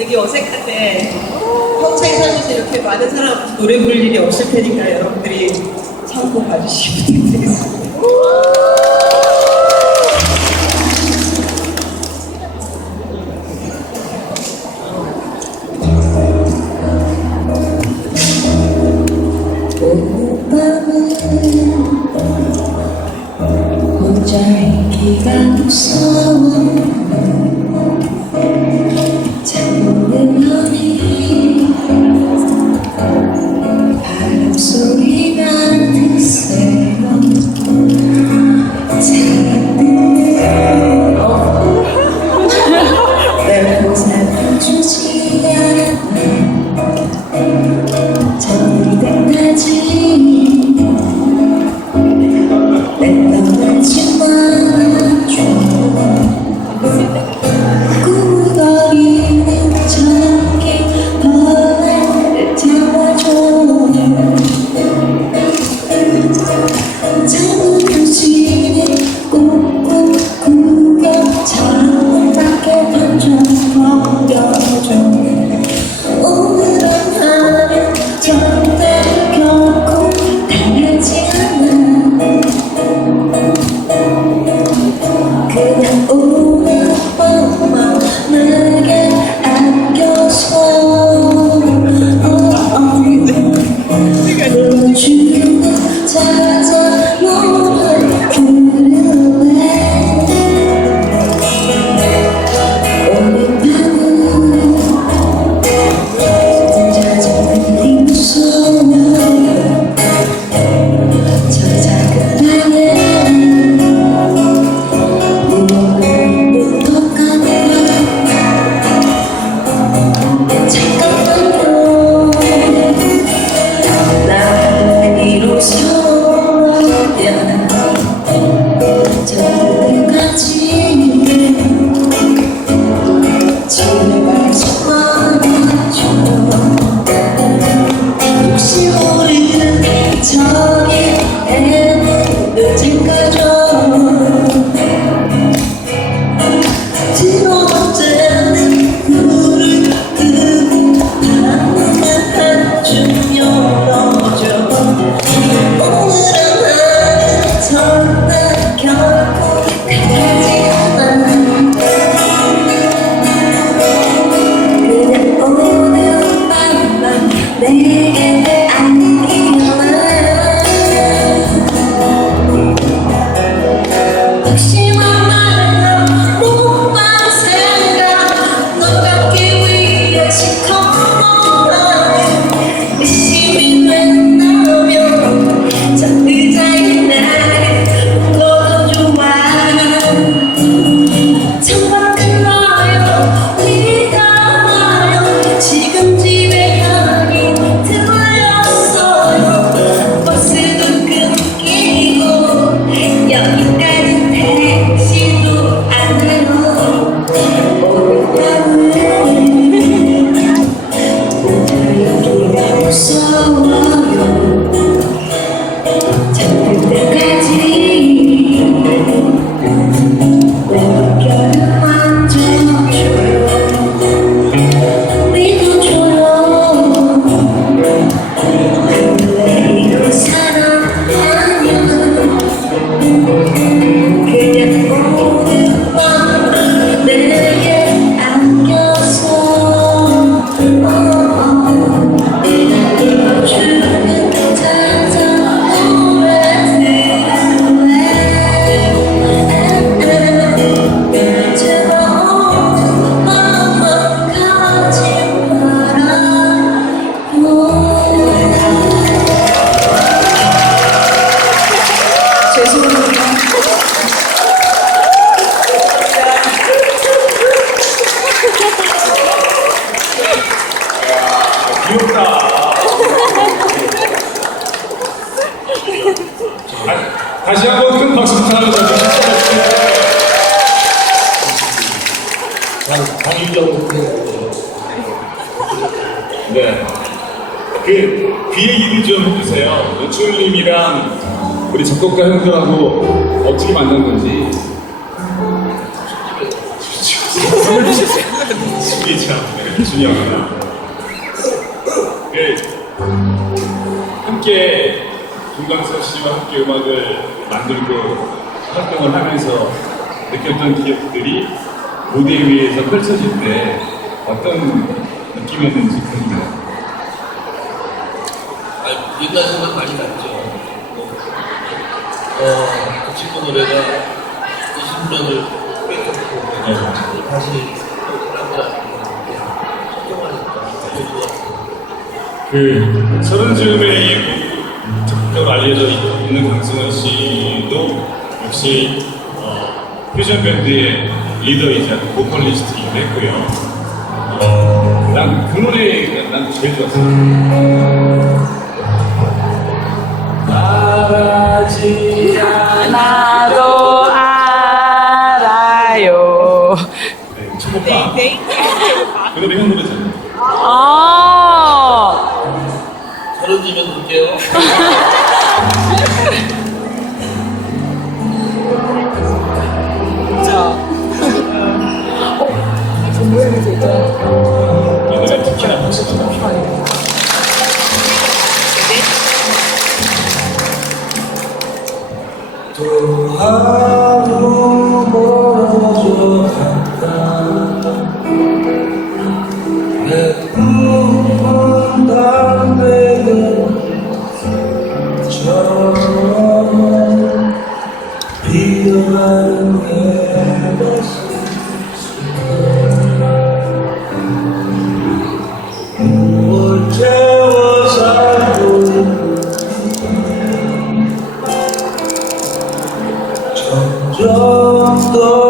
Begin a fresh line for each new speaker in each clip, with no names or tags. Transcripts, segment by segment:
되게 어색한데 평생 살면서 이렇게 많은 사람 노래 부를 일이 없을 테니까 여러분들이 참고
봐주시기 부탁드리겠습니다. 오늘 밤은 혼자 있기가 무서워
다시 한 번 큰 박수 부탁드립니다.
당일적으로
네. 그, 그 얘기를 좀 해주세요. 노출님이랑 우리 작곡가 형들하고 어떻게 만난 건지. 준이 참, 준영이나. 네. 함께 김광석 씨와 함께 음악을 만들고 활동을 하면서 느꼈던 기억들이 무대 위에서 펼쳐질 때 어떤 느낌이었는지 궁금해요.
아, 옛날 생각 많이 났죠. 어, 그 친구 노래가 20년을 뺏겼고,
네.
다시.
그 서른 즈음에 적극 알려져 있 는 강승원 씨도 역시 어, 퓨전 밴드의 리더이자 보컬리스트이기도 했고요. 어, 난그 노래가 난 제일 좋았어요.
알아지 않아도 알아요.
네, 초보가
네.
그 노래 형 노래잖아요.
아,
서른이면 볼게요.
이 close, close.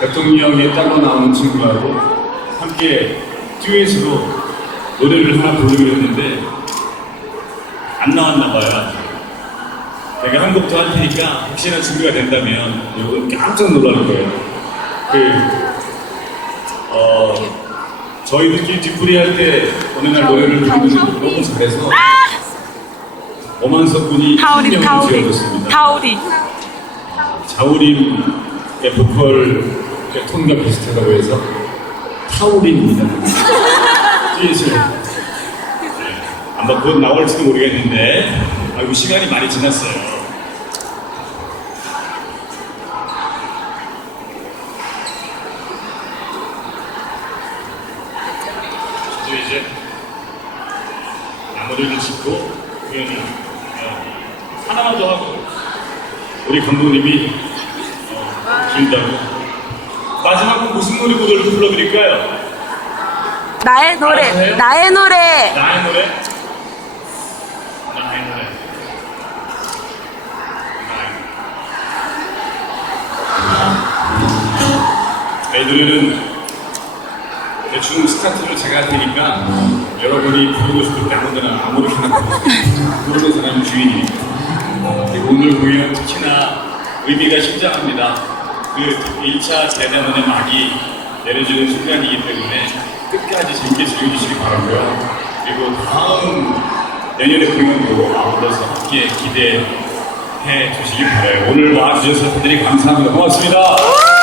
대통령의 딸로 나오는 친구하고 함께 듀엣으로 노래를 하나 부르기로 했는데 안 나왔나 봐요. 제가 한 곡 더 할 테니까 혹시나 준비가 된다면 이거 깜짝 놀랄 거예요. 그, 어, 저희들끼리 뒷풀이 할 때 어느 날 노래를 부르는데 너무 잘해서 오만석 군이
타오리,
팀명을
타오리,
지어줬습니다.
타오리.
자우림의 보컬 이렇게 톤과 비슷하다고 해서 타올입니다. 예술. 아마 곧 나올지도 모르겠는데 아이고 시간이 많이 지났어요.
이제 이제 나머지를 짓고 우연히 어, 하나만 더 하고 우리 감독님이 어, 길다고 마지막으로 무슨 노래 노래를 불러드릴까요?
나의 노래,
아세요?
나의 노래.
나의 노래? 나의 노래. 내 노래는 대충 스타트를 제가 할 테니까 여러분이 부르고 싶을 때 아무데나 아무렇게나. 부르는 사람이 주인이니까. 그리고 오늘 공연 특히나 의미가 심장합니다. 그 1차 대단원의 막이 내려주는 순간이기 때문에 끝까지 재밌게 즐겨주시기 바라고요. 그리고 다음 내년의 공연도 아울러서 함께 기대해 주시기 바라요. 오늘 와주셔서 대단히 감사합니다. 고맙습니다.